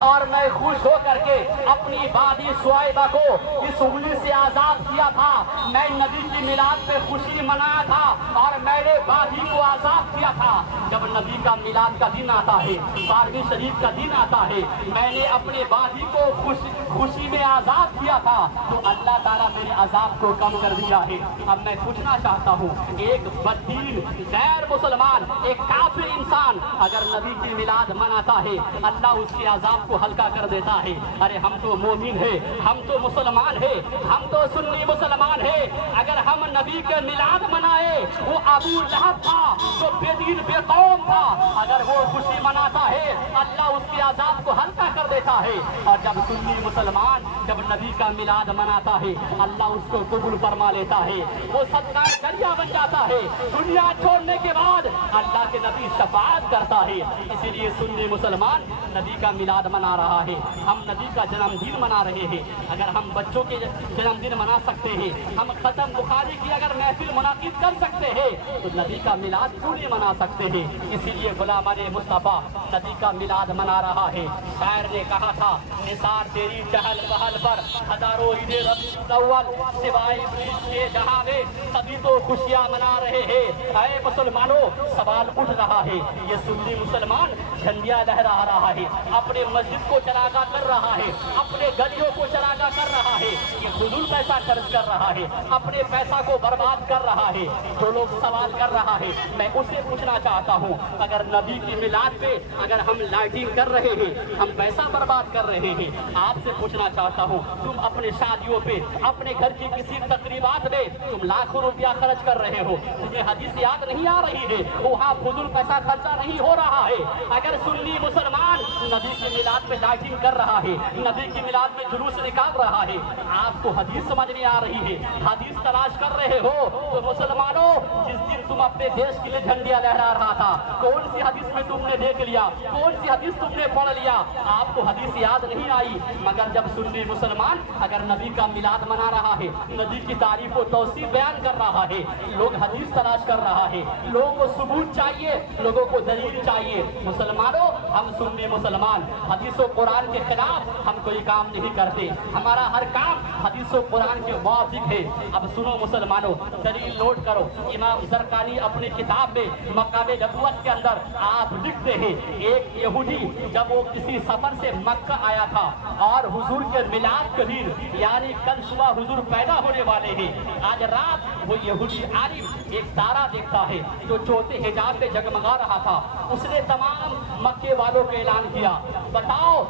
اور میں خوش ہو کر کے اپنی بادی شعیبہ کو اس انگلی سے آزاد کیا تھا۔ میں نبی کی میلاد پہ خوشی منایا تھا اور میں نے بادی کو آزاد کیا تھا۔ جب نبی کا میلاد کا دن آتا ہے، 12ویں شریف کا دن آتا ہے، میں نے اپنے بادی کو خوشی میں آزاد کیا تھا، تو اللہ تعالیٰ میرے عذاب کو کم کر دیا ہے۔ اب میں پوچھنا چاہتا ہوں، ایک بددین غیر مسلمان، ایک کافر انسان اگر نبی کی میلاد مناتا ہے، اللہ اس کے عذاب کو ہلکا کر دیتا ہے۔ ارے ہم تو مومن ہیں، ہم تو مسلمان ہیں، ہم تو سنی مسلمان ہیں۔ اگر ہم نبی کے میلاد منائے، وہ ابو لہب تھا جو بے دین بے قوم تھا، اگر وہ خوشی مناتا ہے، اللہ اس کے عذاب کو ہلکا کر دیتا ہے۔ اور جب سنی مسلمان جب نبی کا میلاد مناتا ہے، اللہ اس کو قبول فرما لیتا ہے، وہ صدقہ جاریہ بن جاتا ہے۔ دنیا چھوڑنے کے بعد اللہ کے نبی شفاعت کرتا ہے۔ اسی لیے سنی مسلمان نبی کا میلاد منا رہا ہے، ہم نبی کا جنم دن منا رہے ہیں۔ اگر ہم بچوں کے جنم دن منا سکتے ہیں، ہم ختم بخاری کی اگر محفل منعقد کر سکتے ہیں، تو نبی کا میلاد کیوں نہیں منا سکتے ہیں؟ اسی لیے غلامان مصطفیٰ نبی کا میلاد منا رہا ہے۔ شاعر نے کہا تھا، نثار تیری چہل پہل پر ہزاروں عید ربیع الاول، سوائے ابلیس کے جہاں میں سبھی تو خوشیاں منا رہے ہیں۔ اے مسلمانوں، سوال اٹھ رہا ہے، یہ سنی مسلمان جھنڈیاں لہرا رہا ہے، اپنے مسجد کو چراغاں کر رہا ہے، اپنے گلیوں کو چراغاں کر رہا ہے، یہ فضول پیسہ خرچ کر رہا ہے، اپنے پیسہ کو برباد کر رہا ہے۔ جو لوگ سوال کر رہا ہے، میں اسے پوچھنا چاہتا ہوں، اگر نبی کی میلاد پہ اگر ہم لائٹنگ کر رہے ہیں، ہم پیسہ برباد کر رہے ہیں، آپ سے پوچھنا چاہتا ہوں، تم اپنے شادیوں پہ، اپنے گھر کی کسی تقریبات میں تم لاکھوں روپیہ خرچ کر رہے ہو، تمہیں حدیث یاد نہیں آ رہی ہے، وہاں فضول پیسہ خرچہ نہیں ہو رہا ہے۔ اگر سنی مسلمان نبی کی میلاد میں لائٹنگ کر رہا ہے، نبی کی میلاد میں جلوس نکال رہا ہے، آپ کو حدیث سمجھ میں آ رہی ہے، حدیث تلاش کر رہے ہو، تو مسلمانوں، جس دن تم اپنے دیش کے لیے جھنڈیاں لہرا رہا تھا، کون سی حدیث میں تم نے دیکھ لیا، کون سی حدیث تم نے پڑھ لیا؟ آپ کو حدیث یاد نہیں آئی۔ مگر جب سنی مسلمان اگر نبی کا میلاد منا رہا ہے، نبی کی تعریف و توصیف بیان کر رہا ہے، لوگ حدیث تلاش کر رہا ہے، لوگوں کو ثبوت چاہیے، لوگوں کو دلیل چاہیے۔ مسلمانوں، ہم سنی مسلمان حدیث و قرآن کے خلاف ہم کوئی کام نہیں کرتے، ہمارا ہر کام حدیث و قرآن کے موافق ہے۔ اب سنو مسلمانوں، دلیل نوٹ کرو۔ امام زرقانی اپنی کتاب میں مقام نبوت کے اندر آپ لکھتے ہیں، ایک یہودی جب وہ کسی سفر سے مکہ آیا تھا اور حضور کے میلاد کے دن، یعنی کل صبح حضور پیدا ہونے والے ہیں، آج رات وہ یہودی عالم ایک تارا دیکھتا ہے جو چوتھے حجاب پہ جگمگا رہا تھا۔ اس نے تمام مکے والوں کو اعلان کیا، بتاؤ